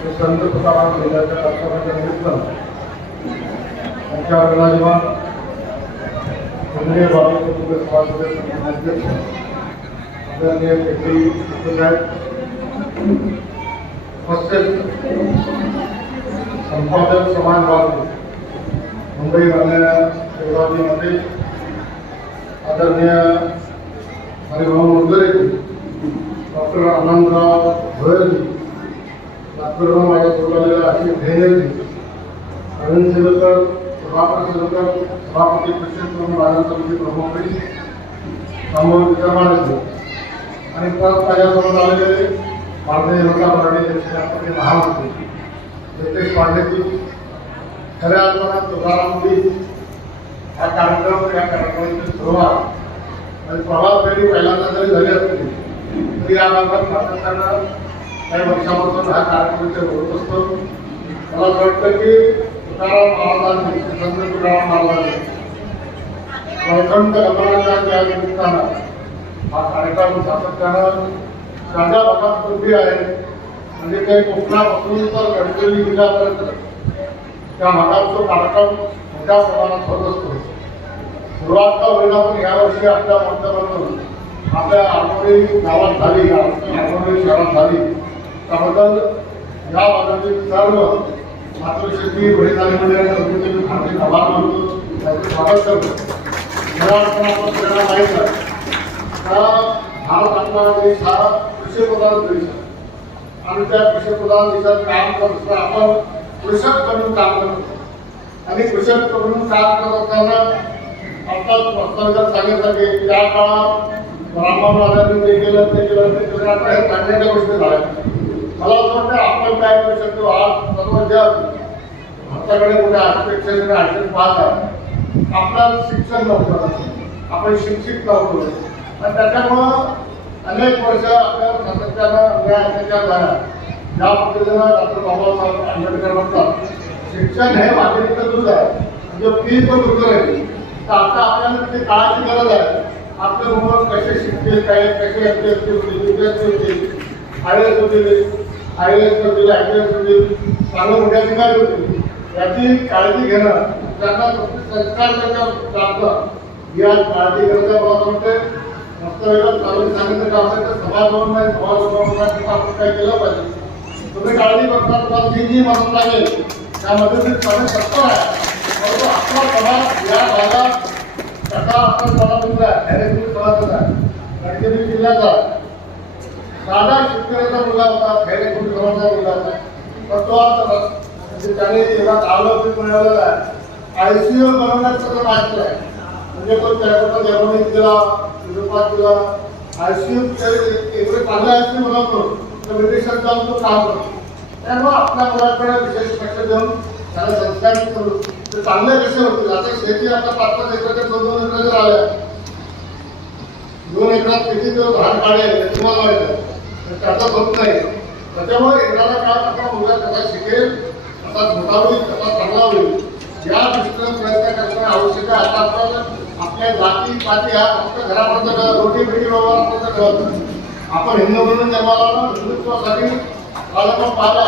संत तुकाराम जिल्ह्याच्या दर्शनाच्या निमित्त त्यांच्या विराजमान केंद्रीय बाबी कुटुंब सभासद अध्यक्ष आदरणीय केंद्रीय उपस्थित आहेत उपस्थित संपादक समाजवादी मुंबई मधल्या शिवराजी मंदिर आदरणीय हरिभाऊ मुंदरे डॉक्टर आनंदराव भोयरजी सर्व माझ्या जोडलेल्या अशी ध्येयजी अरुण सेवकर सभापती सेवकर सभापती कृष्ण राजन समिती प्रमुख समोर विचारमाने आणि परत माझ्यासमोर आलेले भारतीय जनता पार्टी सभापती महामंत्री नितेश पांडेजी खऱ्या अर्थानं तुकारामजी हा कार्यक्रम या कार्यक्रमाची सुरुवात आणि प्रभाव फेरी पहिल्यांदा जरी झाली असली तरी या भागात सातत्यानं काही वर्षापासून हा कार्यक्रम इथे होत असतो. मला असं वाटतं की तुकाराम महाराजांनी संत तुकाराम महाराजांनी वैकुंठ गमनाच्या त्या निमित्तानं हा कार्यक्रम सातत्यानं ज्या भागात पूर्वी आहे. म्हणजे ते कोकणापासून तर गडचिरोली जिल्ह्यापर्यंत त्या भागात तो कार्यक्रम मोठ्या प्रमाणात होत असतो. सुरुवात का होईना पण यावर्षी आपल्या माध्यमातून आपल्या आठवडी गावात झाली आठवडी शहरात झाली. त्याबद्दल या भागातील सर्व मातृशक्ती वडीलधारी मंडळाच्या वतीने हार्दिक आभार मानतो. त्याचे स्वागत करतो. मला वाटतं आपण सगळ्यांना माहीत आहे का भारत आपला देश हा कृषीप्रधान देश आहे. आणि त्या कृषीप्रधान देशात काम करत असताना आपण कृषक म्हणून काम करतो आणि कृषक म्हणून काम करत असताना आता प्रस्तावित सांगितलं की त्या काळात ब्राह्मण राजांनी ते केलं ते केलं ते केलं. आता हे सांगण्याच्या गोष्टी झाल्या. मला असं वाटतं आपण काय करू शकतो आज सर्व जग भारताकडे मोठ्या आर्किटेक्चर अडचण पाहत आहे आपलं शिक्षण नव्हतं आपण शिक्षित नव्हतो आणि त्याच्यामुळं अनेक वर्ष आपल्या सातत्यानं या अत्याचार झाला ज्या पद्धतीनं डॉक्टर बाबासाहेब आंबेडकर म्हणतात शिक्षण हे वाटेचं दूध आहे. म्हणजे फी पण दूध आहे तर आता आपल्याला ते काळाची गरज आहे. आपले मुलं कसे शिकतील काय कसे असतील टी होतील युपीएससी होतील आय होतील. आय एस होतील आय पी एस होतील चांगलं मोठ्या अधिकारी होते. याची काळजी घेणं त्यांना संस्कार त्याच्या लागतं. या काळजी गरज मला असं मस्त वेळेला चालू सांगितलं का आपण तर सभागृह नाही समाजावर आपण काय केलं पाहिजे. तुम्ही काळजी करता तुम्हाला जी जी मदत लागेल त्यामध्ये मी चालू तत्पर आहे. परंतु आपला समाज या भागात सकाळ आपण समाजाचा आहे तुम्ही समाजाचा आहे गडचिरोली जिल्ह्याचा साधा शेतकऱ्याचा मुलगा होता खैरेपूर समाजाचा मुलगा होता. पण तो आता म्हणजे त्याने जेव्हा आलोचित मिळवलेला आहे. आय सी यू बनवण्याचं त्याचं माहिती आहे. म्हणजे तो त्याकडनं जर्मनीत गेला युरोपात गेला आय सी यू एवढे चांगले आय सी यू बनवतो तर विदेशात जाऊन तो काम करतो. त्यामुळे आपल्या मुलाकडे विशेष लक्ष देऊन त्याला संस्कार करू ते चांगले कसे होतील? आता शेती आता पाच पाच एकरच्या दोन दोन एकर जर आल्या दोन एकरात किती तो धान काढेल तुम्हाला माहीत त्याचा बंद नाही त्याच्यामुळे येणारा काळ आपला मुलगा कसा शिकेल कसा मोठा होईल कसा चांगला होईल या दृष्टीनं प्रयत्न करणं आवश्यक आहे. आता आपण आपल्या जाती पाती हा फक्त घरापर्यंत ठेवत, रोटी पेटी व्यवहारापर्यंत ठेवत नाही. आपण हिंदू म्हणून जन्माला हिंदुत्वासाठी आपण पाहिला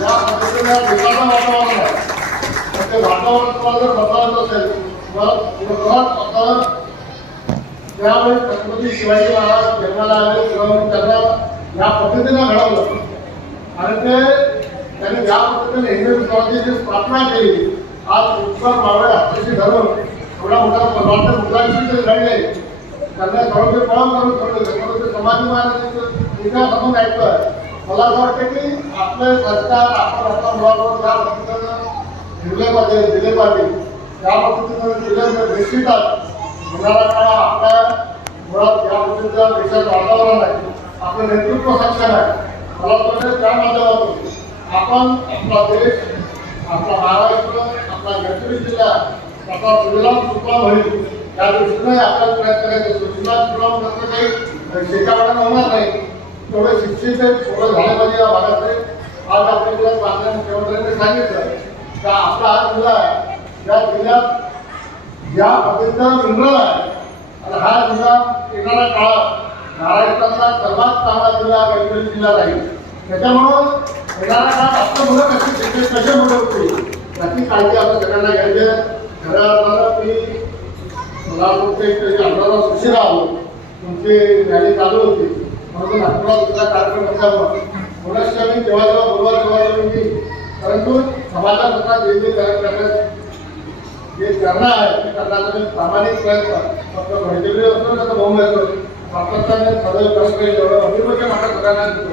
या पद्धतीने लोकांना वातावरण आहे. ते वातावरण तुम्हाला जर बदलायचं असेल तर विरोधात वातावरण त्यावेळी छत्रपती शिवाजी महाराज जन्माला आले तेव्हा त्यांना या पद्धतीनं घडवलं. आणि ते त्याने ज्या पद्धतीने हिंदू जी स्थापना केली आज उत्तर मावळे हाताशी धरून एवढा मोठा परमार्थ मुलांशी ते लढले त्यांना थोडं ते पळून करून सोडले परंतु समाधी महाराजांचं इतिहास आपण ऐकतोय? मला असं वाटतं की आपले सरकार आपण आपल्या मुलाबरोबर ज्या पद्धतीनं ठेवले पाहिजे दिले पाहिजे त्या पद्धतीनं दिले निश्चितच होणारा काळ आपल्या मुळात या पद्धतीचं देशात वातावरण आपलं नेतृत्व साक्षर आहे. मला वाटतं त्या माध्यमातून आपण आपला देश आपला महाराष्ट्र आपला गडचिरोली जिल्हा आपला सुजलाम सुफलाम होईल त्या दृष्टीने आपल्याला प्रयत्न करायचे सुजलाम सुफलाम कसं काही शेतावाडा होणार नाही. तेवढे शिक्षित थोडं झाले पाहिजे या भागातले. आज आपल्या जिल्ह्यात बांधल्या मुख्यमंत्र्यांनी सांगितलं का आपला हा जिल्हा आहे. या जिल्ह्यात या पद्धतीचा मिनरल आहे. आणि हा जिल्हा येणाऱ्या काळात महाराष्ट्रातला सर्वात चांगला जिल्हा गडचिरोली जिल्हा राहील त्याच्यामुळं येणारा काळात आपलं मुलं कशी शिक्षण कसे मोठे होतील याची काळजी आपण सगळ्यांना घ्यायची खऱ्या अर्थानं मी मला वाटतं एक तरी अर्धा उशिरा आलो तुमची रॅली चालू होती. म्हणून नागपुरात दुसरा कार्यक्रम असल्यामुळं मुलाशी मी जेव्हा जेव्हा बोलवा तेव्हा जेव्हा मी परंतु समाजाकरता जे जे कार्य करण्यात जे करणं आहे ते करण्याचा मी प्रामाणिक प्रयत्न फक्त भैदेवी असतो ना तर बहुम असतो सातत्याने सदैव करत राहील एवढं अभिमुख्य माझ्या सगळ्यांना देतो